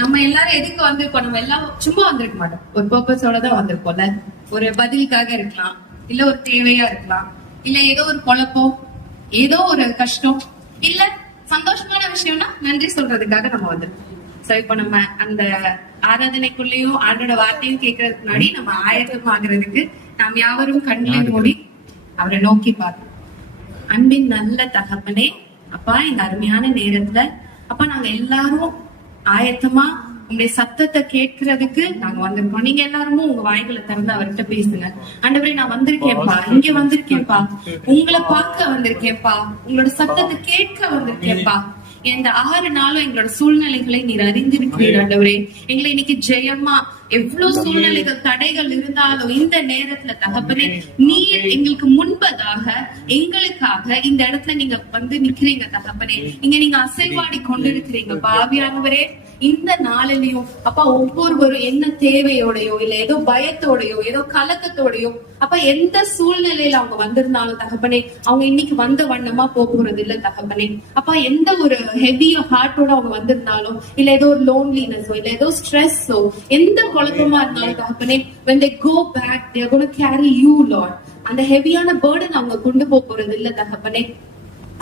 நம்ம எல்லாரும் எதுக்கு வந்திருக்கோம்? நம்ம எல்லாம் சும்மா வந்திருக்க மாட்டோம், ஒரு பர்பஸோட தான் வந்திருக்கோம்ல. ஒரு பதிலுக்காக இருக்கலாம், இல்ல ஒரு தேவையா இருக்கலாம், இல்ல ஏதோ ஒரு குழப்பம், ஏதோ ஒரு கஷ்டம், இல்ல சந்தோஷமான விஷயம்னா நன்றி சொல்றதுக்காக நம்ம வந்திருக்கோம். சோ இப்ப நம்ம அந்த ஆராதனைக்குள்ளேயும் ஆண்டோட வார்த்தையும் கேட்கறதுக்கு முன்னாடி நம்ம ஆயத்தமாகிறதுக்கு நாம் யாவரும் கண்களை மூடி அவரை நோக்கி பார்ப்போம். அன்பின் நல்ல தகப்பனே, அப்பா இந்த அருமையான நேரத்துல அப்பா நாங்க எல்லாரும் ஆயத்தமா உங்களுடைய சத்தத்தை கேட்கறதுக்கு நாங்க வந்திருக்கோம். நீங்க எல்லாருமே உங்க வாய்களை திறந்து அவர்கிட்ட பேசுங்க. ஆண்டவரே, நான் வந்திருக்கேன்ப்பா, இங்க வந்திருக்கேன்ப்பா, உங்களை பார்க்க வந்திருக்கேன்ப்பா, உங்களோட சத்தத்தை கேட்க வந்திருக்கேன்ப்பா. இந்த 6 நாளும் எங்களோட சூழ்நிலைகளை நீர் அறிந்திருக்கிறீர் ஆண்டவரே. எங்களை இன்னைக்கு ஜெயமா எவ்வளவு சூழ்நிலைகள் தடைகள் இருந்தாலும் இந்த நேரத்துல தகப்பனே, நீர் எங்களுக்கு முன்பதாக எங்களுக்காக இந்த இடத்துல நீங்க வந்து நிக்கிறீங்க தகப்பனே. நீங்க அசைவாடி கொண்டிருக்கிறீங்க ஆவியானவரே. இந்த நாளிலையும் அப்பா ஒவ்வொருவரும் என்ன தேவையோடையோ இல்ல ஏதோ பயத்தோடையோ ஏதோ கலக்கத்தோடையோ அப்ப எந்த சூழ்நிலையில அவங்க வந்திருந்தாலும் தகப்பனே, அவங்க இன்னைக்கு வந்த வண்ணமா போகிறது இல்ல தகப்பனே. அப்பா எந்த ஒரு ஹெவியோ ஹார்ட்டோட அவங்க வந்திருந்தாலும் இல்ல ஏதோ ஒரு லோன்லினஸோ இல்ல ஏதோ ஸ்ட்ரெஸ்ஸோ எந்த குழப்பமா இருந்தாலும் தகப்பனே, when they go back they are going to carry you Lord. அந்த ஹெவியான பர்டன் அவங்க கொண்டு போறது இல்ல தகப்பனே.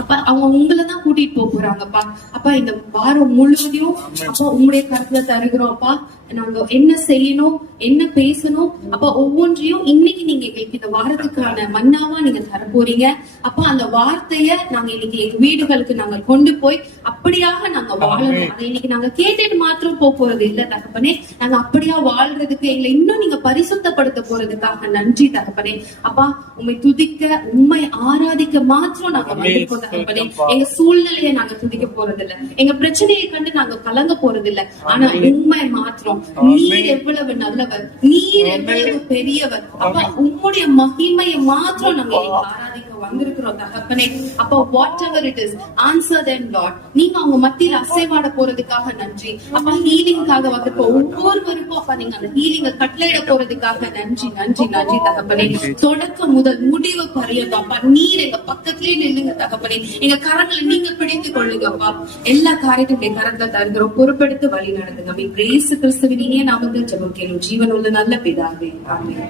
அப்ப அவங்க உங்களைதான் கூட்டிட்டு போறாங்கப்பா. அப்பா இந்த வாரம் முழுவதையும் அப்பா உங்களுடைய கருத்துல தருகிறோம் அப்பா. நாங்க என்ன செய்யணும், என்ன பேசணும் அப்பா ஒவ்வொன்றையும் இன்னைக்கு நீங்க எங்களுக்கு இந்த வாரத்துக்கான மன்னாவா நீங்க தர போறீங்க அப்பா. அந்த வார்த்தைய நாங்க இன்னைக்கு எங்க வீடுகளுக்கு நாங்க கொண்டு போய் அப்படியாக நாங்க வாழணும். அதை இன்னைக்கு நாங்க கேட்டுட்டு மாத்திரம் போறது இல்ல தகப்பனே. நாங்க அப்படியா வாழ்றதுக்கு எங்களை இன்னும் நீங்க பரிசுத்தப்படுத்த போறதுக்காக நன்றி தகப்பனே. அப்பா உண்மை துதிக்க உண்மை ஆராதிக்க மாத்திரம் நாங்க வந்திருக்கோம் தகப்பனே. எங்க சூழ்நிலையை நாங்க துதிக்க போறது இல்ல, எங்க பிரச்சனையை கண்டு நாங்க கலங்க போறது இல்ல. ஆனா உண்மை மாத்திரம் நீர் எவ்வளவு நல்லவர், நீர் எவ்வளவு பெரியவர் அப்பா. உம்முடைய மகிமையை மாத்திரம் நாங்க ஆராதிக்க வந்திருக்கிறோம் தகப்பனே. அப்பா what ever it is answer them Lord. நீங்க அவங்க மத்தியில அசைவாட போறதுக்காக நன்றி அப்பா. ஹீலிங்காக வந்திருக்கோம் ஒவ்வொருவருக்கும் அப்பா. நீங்க அந்த ஹீலிங்க கட்டளையிட போறதுக்காக நன்றி நன்றி நன்றி தகப்பனே. தொடக்கம் முதல் முடிவு பரியந்தம் அப்பா நீர் எங்க பக்கத்திலே நில்லுங்க தகப்பனே. எங்க கரங்களை நீங்க பிடித்துக் கொள்ளுங்க அப்பா. எல்லா காரியத்தையும் கரத்துல தருகிறோம், பொறுப்பெடுத்து வழி நடந்துங்க. இயேசு கிறிஸ்துவின் இனிய நாமத்தில் ஜெபம் கேளும் ஜீவன் உள்ள நல்ல பிதாவே, ஆமென்.